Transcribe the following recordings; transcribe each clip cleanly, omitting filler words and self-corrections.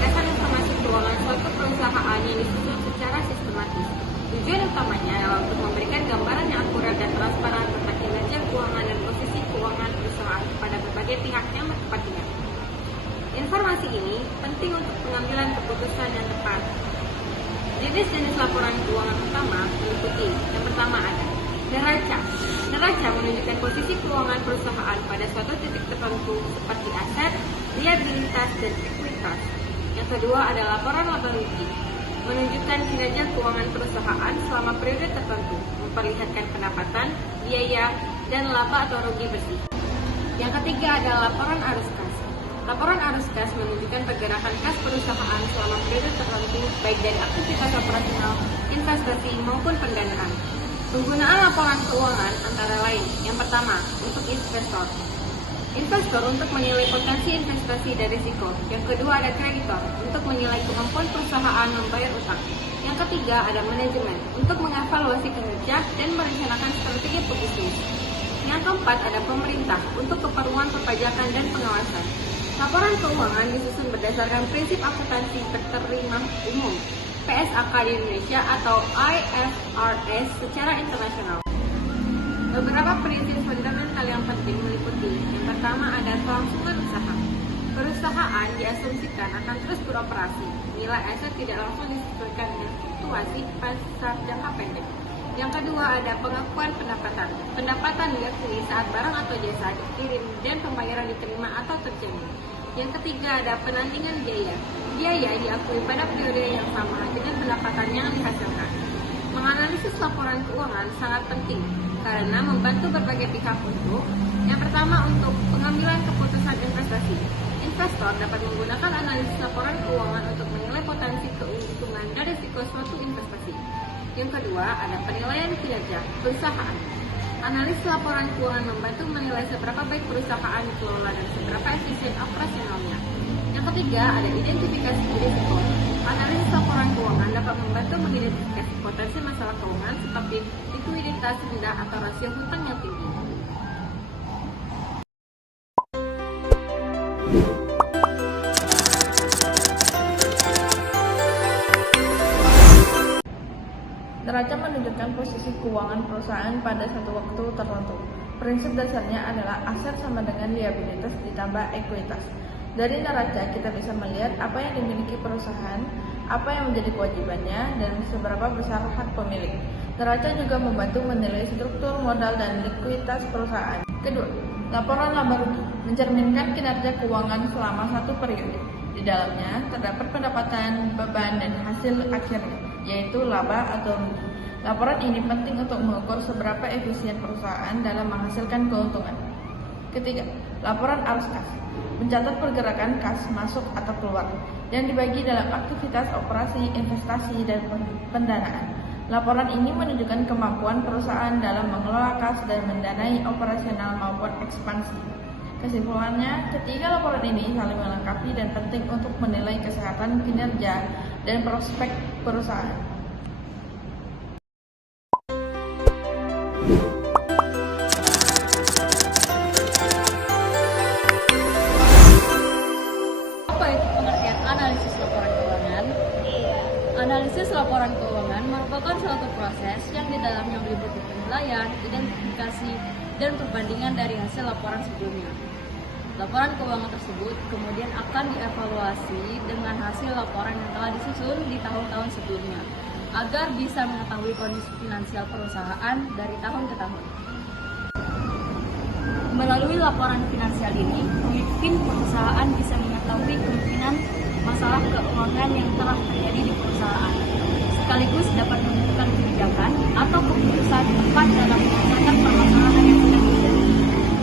berdasar informasi keuangan suatu perusahaan yang disusun secara sistematis. Tujuan utamanya adalah untuk memberikan gambaran yang akurat dan transparan tentang kinerja keuangan dan posisi keuangan perusahaan kepada berbagai pihak yang berkepentingan. Informasi ini penting untuk pengambilan keputusan yang tepat. Jenis-jenis laporan keuangan utama meliputi: yang pertama ada neraca. Neraca menunjukkan posisi keuangan perusahaan pada suatu titik tertentu seperti aset, liabilitas, dan ekuitas. Yang kedua ada laporan laba rugi, menunjukkan kinerja keuangan perusahaan selama periode tertentu, memperlihatkan pendapatan, biaya, dan laba atau rugi bersih. Yang ketiga adalah laporan arus kas. Laporan arus kas menunjukkan pergerakan kas perusahaan selama periode tertentu, baik dari aktivitas operasional, investasi, maupun pendanaan. Penggunaan laporan keuangan antara lain: yang pertama, untuk investor. Investor untuk menilai potensi investasi dan risiko. Yang kedua ada kreditor, untuk menilai kemampuan perusahaan membayar utang. Yang ketiga ada manajemen, untuk mengevaluasi kinerja dan merencanakan strategi pebisnis. Yang keempat ada pemerintah, untuk keperluan perpajakan dan pengawasan. Laporan keuangan disusun berdasarkan prinsip akuntansi terterima umum PSAK di Indonesia atau IFRS secara internasional. Beberapa prinsip fundamental yang penting meliputi: yang pertama ada kelangsungan usaha. Perusahaan diasumsikan akan terus beroperasi. Nilai aset tidak langsung disesuaikan dengan fluktuasi pasar jangka pendek. Yang kedua ada pengakuan pendapatan. Pendapatan diakui saat barang atau jasa dikirim dan pembayaran diterima atau terjamin. Yang ketiga ada penandingan biaya. Biaya diakui pada periode yang sama dengan pendapatan yang dihasilkan. Menganalisis laporan keuangan sangat penting karena membantu berbagai pihak untuk: yang pertama, untuk pengambilan keputusan investasi. Investor dapat menggunakan analisis laporan keuangan untuk menilai potensi keuntungan dan risiko suatu investasi. Yang kedua, ada penilaian kinerja perusahaan. Analisis laporan keuangan membantu menilai seberapa baik perusahaan dikelola dan seberapa efisien operasionalnya. Yang ketiga, ada identifikasi risiko. Analisis laporan keuangan dapat membantu mengidentifikasi potensi masalah keuangan seperti likuiditas rendah atau rasio hutang yang tinggi. Neraca menunjukkan posisi keuangan perusahaan pada satu waktu tertentu. Prinsip dasarnya adalah aset sama dengan liabilitas ditambah ekuitas. Dari neraca kita bisa melihat apa yang dimiliki perusahaan, apa yang menjadi kewajibannya, dan seberapa besar hak pemilik. Neraca juga membantu menilai struktur modal dan likuiditas perusahaan. Kedua, laporan laba rugi mencerminkan kinerja keuangan selama satu periode. Di dalamnya terdapat pendapatan, beban, dan hasil akhirnya, yaitu laba atau rugi. Laporan ini penting untuk mengukur seberapa efisien perusahaan dalam menghasilkan keuntungan. Ketiga, laporan arus kas mencatat pergerakan kas masuk atau keluar yang dibagi dalam aktivitas operasi, investasi, dan pendanaan. Laporan ini menunjukkan kemampuan perusahaan dalam mengelola kas dan mendanai operasional maupun ekspansi. Kesimpulannya, ketiga laporan ini saling melengkapi dan penting untuk menilai kesehatan kinerja dan prospek perusahaan. Apa itu pengertian analisis laporan keuangan? Analisis laporan keuangan merupakan suatu proses yang di dalamnya meliputi penilaian, identifikasi, dan perbandingan dari hasil laporan sebelumnya. Laporan keuangan tersebut kemudian akan dievaluasi dengan hasil laporan yang telah disusun di tahun-tahun sebelumnya, agar bisa mengetahui kondisi finansial perusahaan dari tahun ke tahun. Melalui laporan finansial ini, pemimpin perusahaan bisa mengetahui kemungkinan masalah keuangan yang telah terjadi di perusahaan, sekaligus dapat menentukan kebijakan atau keputusan tepat dalam menyelesaikan permasalahan yang sedang terjadi.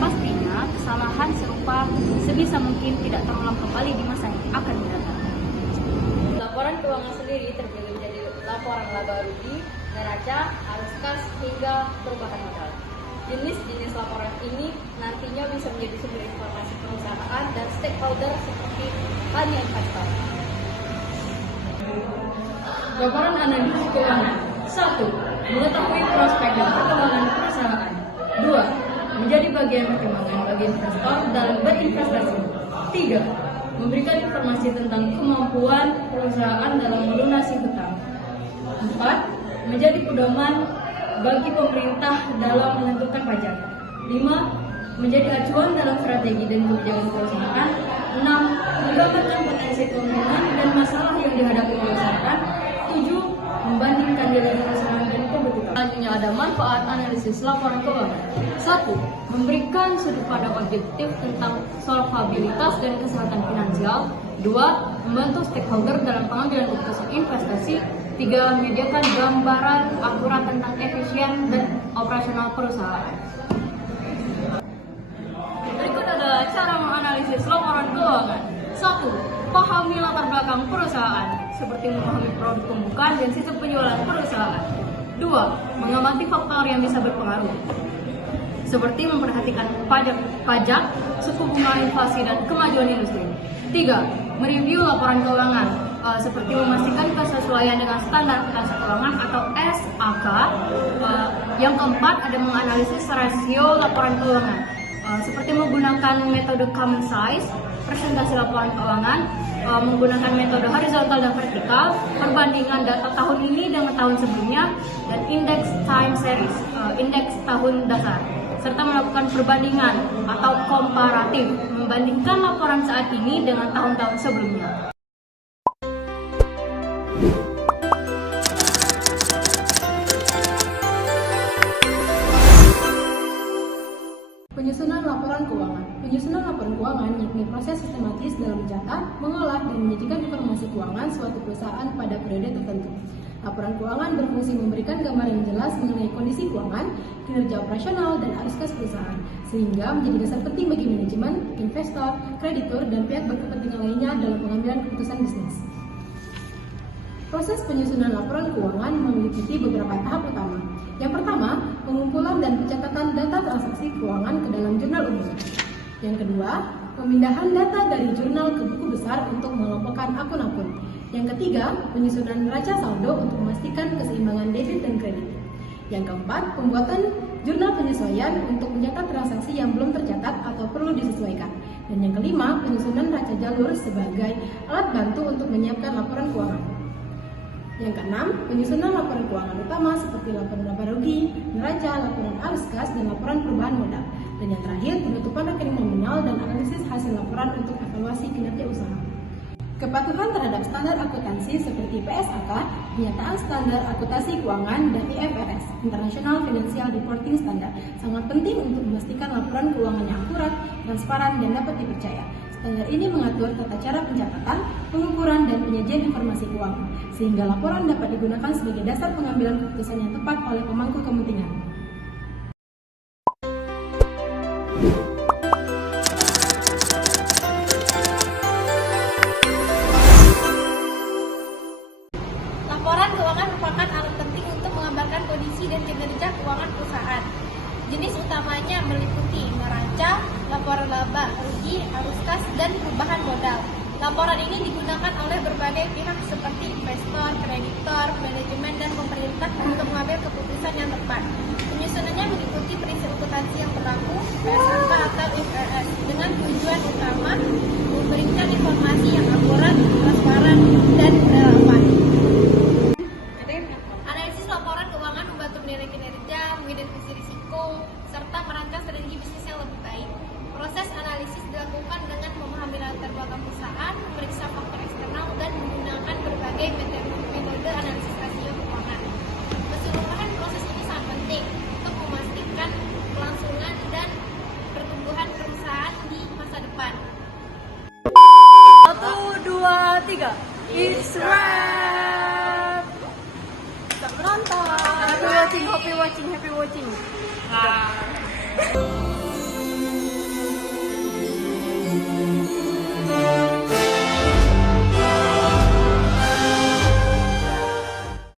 Pastinya, kesalahan serupa sebisa mungkin tidak terulang kembali di masa yang akan mendatang. Laporan keuangan sendiri terbagi menjadi laporan laba rugi, neraca, arus kas, hingga perubahan modal. Jenis-jenis laporan ini nantinya bisa menjadi sumber informasi perusahaan dan stakeholder seperti halnya investor. Laporan analisis keuangan. 1. Mengetahui prospek dan perkembangan perusahaan. 2. Menjadi bagian pertimbangan bagi investor dalam berinvestasi. 3. memberikan informasi tentang kemampuan perusahaan dalam melunasi hutang. 4. Menjadi pedoman bagi pemerintah dalam menentukan pajak. 5. Menjadi acuan dalam strategi dan kebijakan perusahaan. 6. Menggambarkan potensi keuntungan dan masalah yang dihadapi perusahaan. 7. Membandingkan nilai perusahaan dan kompetitor. Selanjutnya ada manfaat analisis laporan keuangan. 1. Memberikan sudut pandang objektif tentang solvabilitas dan kesehatan finansial. 2. Membantu stakeholder dalam pengambilan keputusan investasi. 3. Menyediakan gambaran akurat tentang efisien dan operasional perusahaan. Berikut adalah cara menganalisis laporan keuangan. 1. Pahami latar belakang perusahaan, seperti memahami produk pembukaan dan sistem penjualan perusahaan. 2. Mengamati faktor yang bisa berpengaruh, seperti memperhatikan pajak, suku bunga inflasi, dan kemajuan industri. 3. Mereview laporan keuangan, seperti memastikan kesesuaian dengan standar akuntansi keuangan atau SAK. Yang keempat, ada menganalisis rasio laporan keuangan, seperti menggunakan metode common size, presentasi laporan keuangan, menggunakan metode horizontal dan vertikal, perbandingan data tahun ini dengan tahun sebelumnya, dan index time series, indeks tahun dasar, serta melakukan perbandingan atau komparatif, membandingkan laporan saat ini dengan tahun-tahun sebelumnya. Penyusunan laporan keuangan. Penyusunan laporan keuangan yakni proses sistematis dalam mencatat, mengolah, dan menyajikan informasi keuangan suatu perusahaan pada periode tertentu. Laporan keuangan berfungsi memberikan gambaran yang jelas mengenai kondisi keuangan, kinerja operasional, dan arus kas perusahaan, sehingga menjadi dasar penting bagi manajemen, investor, kreditur, dan pihak berkepentingan lainnya dalam pengambilan keputusan bisnis. Proses penyusunan laporan keuangan meliputi beberapa tahap utama. Yang pertama, pengumpulan dan pencatatan data transaksi keuangan ke dalam jurnal umum. Yang kedua, pemindahan data dari jurnal ke buku besar untuk mengelompokkan akun-akun. Yang ketiga, penyusunan neraca saldo untuk memastikan keseimbangan debit dan kredit. Yang keempat, pembuatan jurnal penyesuaian untuk mencatat transaksi yang belum tercatat atau perlu disesuaikan. Dan yang kelima, penyusunan neraca jalur sebagai alat bantu untuk menyiapkan laporan keuangan. Yang keenam, penyusunan laporan keuangan utama seperti laporan laba rugi, neraca, laporan arus kas, dan laporan perubahan modal. Dan yang terakhir, penutupan rekening nominal dan analisis hasil laporan untuk evaluasi kinerja usaha. Kepatuhan terhadap standar akuntansi seperti PSAK, Pernyataan Standar Akuntansi Keuangan, dan IFRS, International Financial Reporting Standard, sangat penting untuk memastikan laporan keuangan yang akurat, transparan, dan dapat dipercaya. Standar ini mengatur tata cara pencatatan, pengukuran, dan penyajian informasi keuangan, sehingga laporan dapat digunakan sebagai dasar pengambilan keputusan yang tepat oleh pemangku kepentingan. Laporan keuangan merupakan alat penting untuk menggambarkan kondisi dan kinerja keuangan perusahaan. Jenis utamanya meliputi neraca, laporan laba, rugi, arus kas, dan perubahan modal. Laporan ini digunakan oleh berbagai pihak seperti investor, kreditor, manajemen, dan pemerintah untuk mengambil keputusan yang tepat. Penyusunannya mengikuti prinsip akuntansi yang berlaku, PSAK atau IFRS, dengan tujuan utama memberikan informasi yang akurat, transparan, dan relevan. Analisis laporan keuangan membantu menilai kinerja, mengidentifikasi risiko, serta merancang strategi bisnis yang lebih baik. Proses analisis dilakukan dengan memahami latar belakang perusahaan, memeriksa faktor eksternal, dan menggunakan berbagai metode analisis rasio keuangan. Keseluruhan proses ini sangat penting untuk memastikan kelangsungan dan pertumbuhan perusahaan di masa depan. 1, 2, 3. It's wrap. Selamat menonton. Happy watching.